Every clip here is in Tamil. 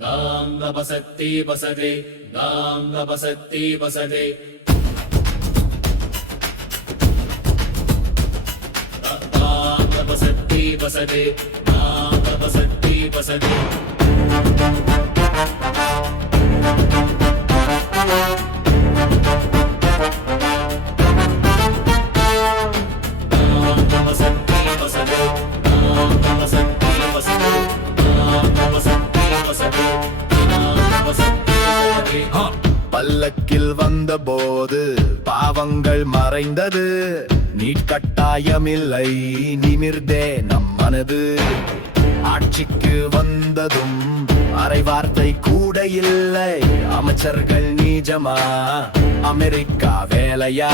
गां नवसत्ति वसते गां नवसत्ति वसते वसति वसते नाम वसति वसति பல்லக்கில் வந்தபோது பாவங்கள் மறைந்தது. நீ கட்டாயமில்லை நிமிர்ந்தே நம் மனது. ஆட்சிக்கு வந்ததும் அரை வார்த்தை கூட இல்லை. அமைச்சர்கள் நீஜமா அமெரிக்கா வேலையா?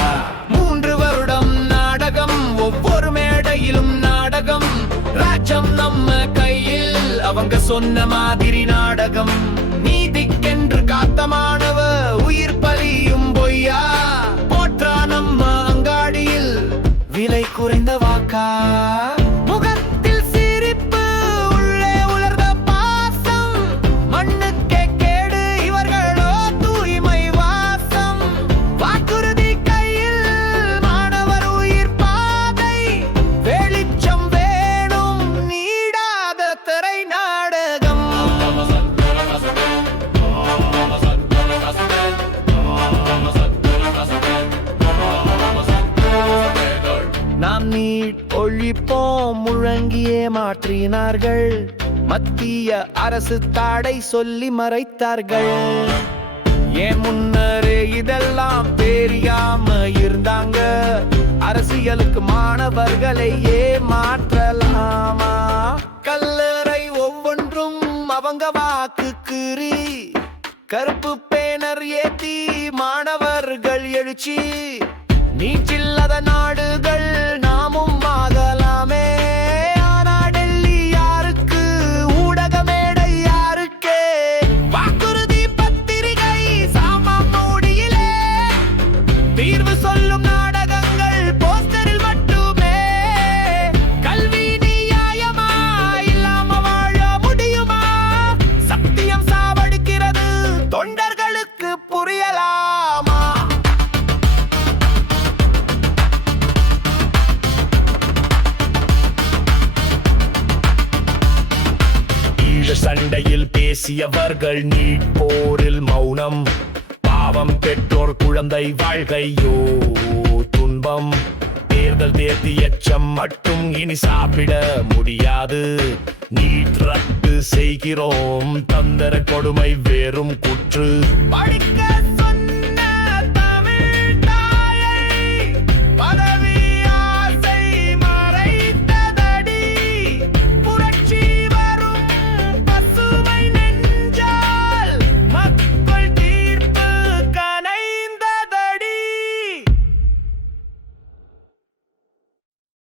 மூன்று வருடம் நாடகம் ஒவ்வொரு மேடையிலும் நாடகம். ராஜ்யம் நம்ம கையில் அவங்க சொன்ன மாதிரி நாடகம். நீ காத்தமானவ உயிர் பலி நீட் ஒழிப்போம் முழங்கியே மாற்றினார்கள். மத்திய அரசு தாடை சொல்லி மறைத்தார்கள். ஏன் முன்னரே இதெல்லாம் தெரியாம இருந்தாங்க அரசியலுக்கு மாணவர்களை ஏமாற்றலாமா? கல்லறை ஒவ்வொன்றும் அவங்க வாக்கு கீறி கருப்பு பேனர் ஏத்தி மாணவர்கள் எழுச்சி. நீச்சில்லாத நாடுகள் சண்டையில் பேசியவர்கள் நீட் போரில் மௌனம். பாவம் பெற்றோர் குழந்தை வாழ்கையோ துன்பம். தேர்தல் தேர்த்தி எச்சம் மட்டும் இனி சாப்பிட முடியாது. நீ ரத்து செய்கிறோம். தந்தர கொடுமை வேறும் குற்று. படிக்க